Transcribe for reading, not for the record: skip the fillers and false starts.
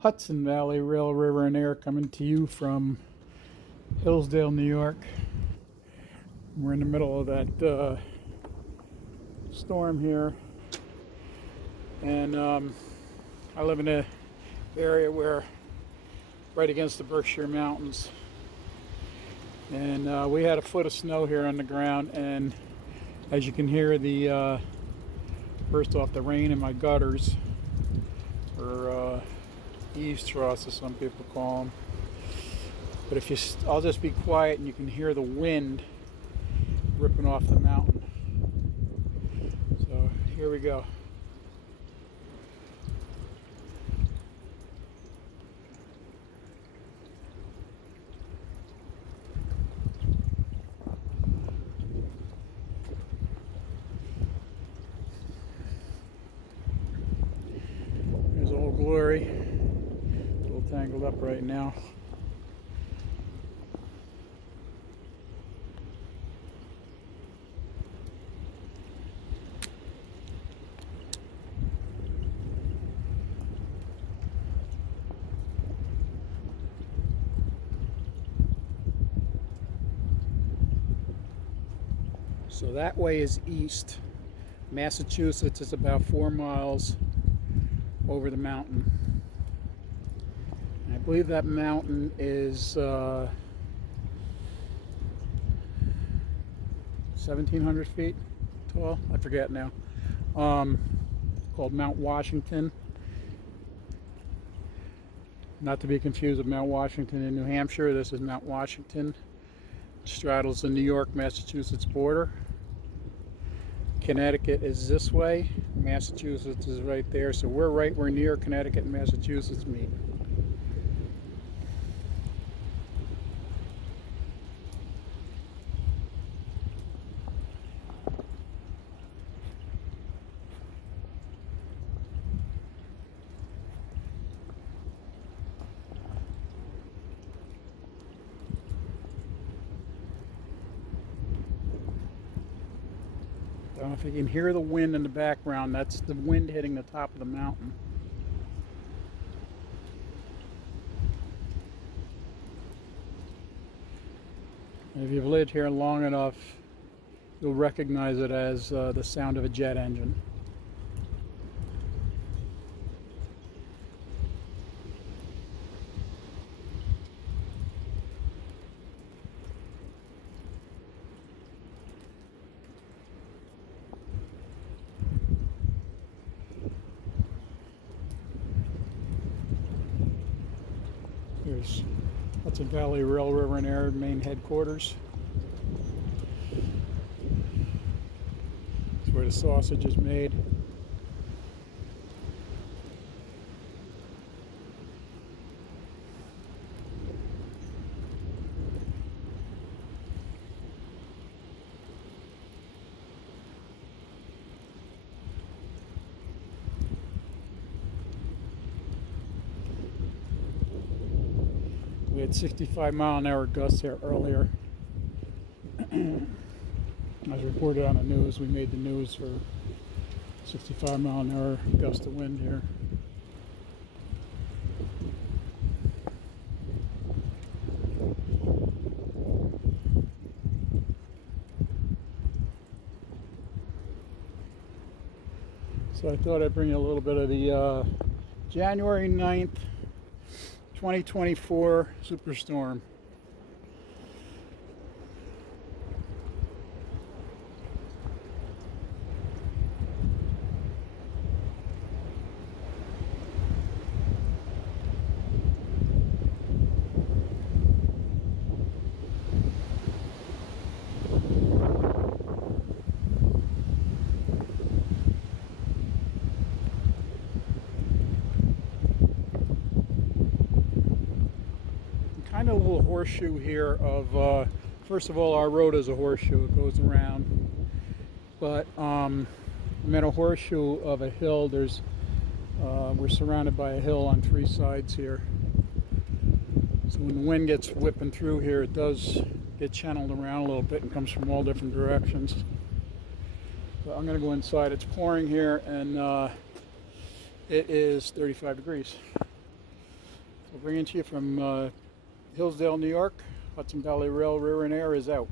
Hudson Valley Rail, River, and Air coming to you from Hillsdale, New York. We're in the middle of that storm here, and I live in an area where right against the Berkshire Mountains, and we had a foot of snow here on the ground, and as you can hear, the first off, the rain in my gutters, or eaves troughs as some people call them. But if you, I'll just be quiet and you can hear the wind ripping off the mountain. So here we go. There's Old Glory, a little tangled up right now. So that way is east. Massachusetts is about 4 miles over the mountain. And I believe that mountain is 1,700 feet tall. I forget now. Called Mount Washington. Not to be confused with Mount Washington in New Hampshire. This is Mount Washington. Straddles the New York-Massachusetts border. Connecticut is this way, Massachusetts is right there, so we're right where New York, Connecticut, and Massachusetts meet. I don't know if you can hear the wind in the background. That's the wind hitting the top of the mountain. And if you've lived here long enough, you'll recognize it as the sound of a jet engine. Here's Hudson Valley Rail, River, and Air main headquarters. It's where the sausage is made. We had 65-mile-an-hour gusts here earlier. As reported on the news, we made the news for 65-mile-an-hour gust of wind here. So I thought I'd bring you a little bit of the January 9th, 2024 superstorm. Kind of a little horseshoe here of, first of all, our road is a horseshoe, it goes around, but I'm at a horseshoe of a hill. We're surrounded by a hill on 3 sides here, so when the wind gets whipping through here, it does get channeled around a little bit and comes from all different directions. So I'm going to go inside. It's pouring here, and it is 35 degrees. We're bringing to you from Hillsdale, New York. Hudson Valley Rail Rear and Air is out.